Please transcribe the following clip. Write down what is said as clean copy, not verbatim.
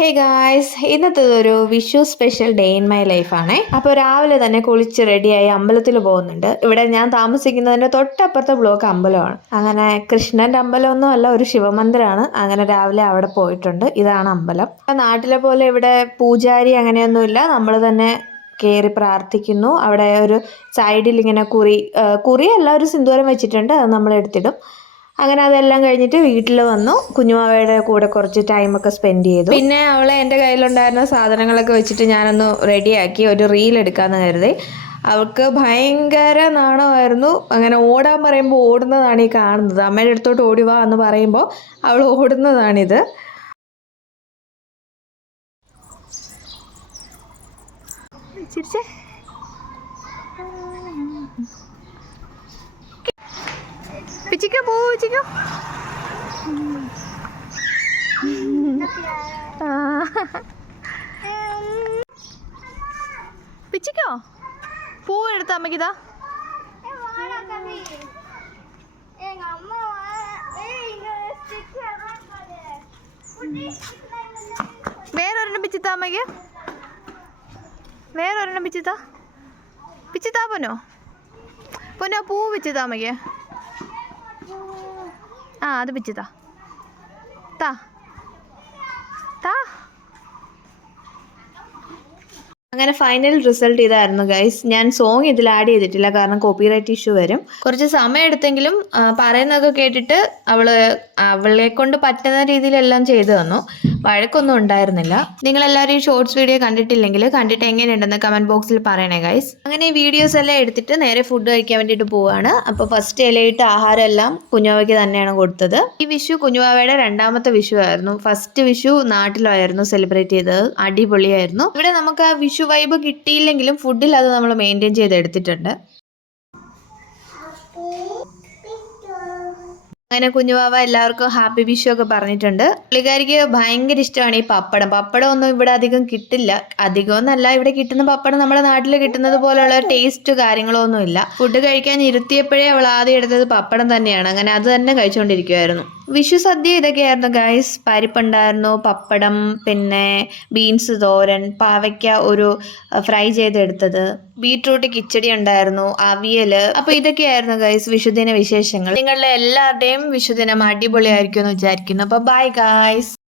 Hey guys, ഇന്നത്തെ ഒരു Vishu special day in my life ആണേ. അപ്പോൾ രാവിലെ തന്നെ കുളിച്ച് റെഡിയായി അമ്പലത്തിൽ പോകുന്നുണ്ട്. ഇവിടെ ഞാൻ താമസിക്കുന്നതിന്റെ തൊട്ടപ്പുറത്തെ ബ്ലോക്ക് അമ്പലമാണ്. അങ്ങനെ കൃഷ്ണന്റെ അമ്പലമൊന്നും അല്ല, ഒരു ശിവമന്ദിരമാണ്. അങ്ങനെ രാവിലെ അവിടെ പോയിട്ടുണ്ട്. ഇതാണ് അമ്പലം. നാട്ടിലെ പോലെ ഇവിടെ പൂജാരി അങ്ങനെയൊന്നുമില്ല, നമ്മൾ തന്നെ കയറി പ്രാർത്ഥിക്കുന്നു. അവിടെ ഒരു സൈഡിൽ ഇങ്ങനെ കുറിയല്ല, ഒരു സിന്ദൂരം വെച്ചിട്ടുണ്ട്, അത് നമ്മൾ എടുത്തിടും. അങ്ങനെ അതെല്ലാം കഴിഞ്ഞിട്ട് വീട്ടിൽ വന്നു. കുഞ്ഞുമാവയുടെ കൂടെ കുറച്ച് ടൈമൊക്കെ സ്പെൻഡ് ചെയ്തു. പിന്നെ അവളെ എൻ്റെ കയ്യിലുണ്ടായിരുന്ന സാധനങ്ങളൊക്കെ വെച്ചിട്ട് ഞാനൊന്ന് റെഡിയാക്കി ഒരു റീൽ എടുക്കാമെന്ന് കരുതി. അവൾക്ക് ഭയങ്കര നാണമായിരുന്നു. അങ്ങനെ ഓടാൻ പറയുമ്പോൾ ഓടുന്നതാണ് ഈ കാണുന്നത്. അമ്മയുടെ അടുത്തോട്ട് ഓടി വാ എന്ന് പറയുമ്പോൾ അവൾ ഓടുന്നതാണിത്. ചിരിച്ചേ. പിച്ചിക്കോ പോ, പിച്ചിക്കോ. പിച്ചിക്കോ പൂ എടുത്ത അമ്മക്കിതാ. വേറൊരെണ്ണം പിച്ചിത്താ അമ്മക്ക്, വേറൊരെണ്ണം പിച്ചിത്താ. പിച്ചിത്താ പൊന്നോ, പൊന്നോ പൂ പിച്ചിത്താ അമ്മക്ക്. ആ അത് പിച്ചിത്താ. താ താ. അങ്ങനെ ഫൈനൽ റിസൾട്ട് ഇതായിരുന്നു ഗൈസ്. ഞാൻ സോങ് ഇതിൽ ആഡ് ചെയ്തിട്ടില്ല, കാരണം കോപ്പിറൈറ്റ് ഇഷ്യൂ വരും. കുറച്ച് സമയം എടുത്തെങ്കിലും പറയുന്നതൊക്കെ കേട്ടിട്ട് അവളെ കൊണ്ട് പറ്റുന്ന രീതിയിലെല്ലാം ചെയ്തു തന്നു. വഴക്കൊന്നും ഉണ്ടായിരുന്നില്ല. നിങ്ങളെല്ലാവരും ഈ ഷോർട്സ് വീഡിയോ കണ്ടിട്ടില്ലെങ്കിൽ കണ്ടിട്ട് എങ്ങനെയുണ്ടെന്ന് കമൻറ്റ് ബോക്സിൽ പറയണേ ഗൈസ്. അങ്ങനെ ഈ വീഡിയോസ് എല്ലാം എടുത്തിട്ട് നേരെ ഫുഡ് കഴിക്കാൻ വേണ്ടിയിട്ട് പോവാണ്. അപ്പോൾ ഫസ്റ്റ് ഇലയിട്ട് ആഹാരം എല്ലാം കുഞ്ഞുവാവയ്ക്ക് തന്നെയാണ് കൊടുത്തത്. ഈ വിഷു കുഞ്ഞുവാവയുടെ രണ്ടാമത്തെ വിഷു ആയിരുന്നു. ഫസ്റ്റ് വിഷു നാട്ടിലായിരുന്നു സെലിബ്രേറ്റ് ചെയ്തത്. അടിപൊളിയായിരുന്നു. ഇവിടെ നമുക്ക് ആ വിഷു വൈബ് കിട്ടിയില്ലെങ്കിലും ഫുഡിൽ അത് നമ്മൾ മെയിൻറ്റെയിൻ ചെയ്തെടുത്തിട്ടുണ്ട്. അങ്ങനെ കുഞ്ഞുവാവ എല്ലാവർക്കും ഹാപ്പി വിഷു ഒക്കെ പറഞ്ഞിട്ടുണ്ട്. പുള്ളിക്കാരിക്ക് ഭയങ്കര ഇഷ്ടമാണ് ഈ പപ്പടം ഒന്നും ഇവിടെ അധികം കിട്ടില്ല. അധികമൊന്നല്ല, ഇവിടെ കിട്ടുന്ന പപ്പടം നമ്മുടെ നാട്ടിൽ കിട്ടുന്നത് പോലെയുള്ള ടേസ്റ്റ് കാര്യങ്ങളോ ഒന്നും ഇല്ല. ഫുഡ് കഴിക്കാൻ ഇരുത്തിയപ്പോഴേ അവൾ ആദ്യം എടുത്തത് പപ്പടം തന്നെയാണ്. അങ്ങനെ അത് തന്നെ കഴിച്ചുകൊണ്ടിരിക്കുമായിരുന്നു. വിഷു സദ്യ ഇതൊക്കെയായിരുന്നു ഗൈസ്. പരിപ്പുണ്ടായിരുന്നു, പപ്പടം, പിന്നെ ബീൻസ് തോരൻ, പാവയ്ക്ക ഒരു ഫ്രൈ ചെയ്തെടുത്തത്, ബീട്രൂട്ട് കിച്ചടി ഉണ്ടായിരുന്നു, അവിയൽ. അപ്പോൾ ഇതൊക്കെയായിരുന്നു ഗൈസ് വിഷുദിന വിശേഷങ്ങൾ. നിങ്ങളുടെ എല്ലാവരുടെയും വിഷുദിനം അടിപൊളിയായിരിക്കും എന്ന് വിചാരിക്കുന്നു. അപ്പോൾ ബൈ ഗൈസ്.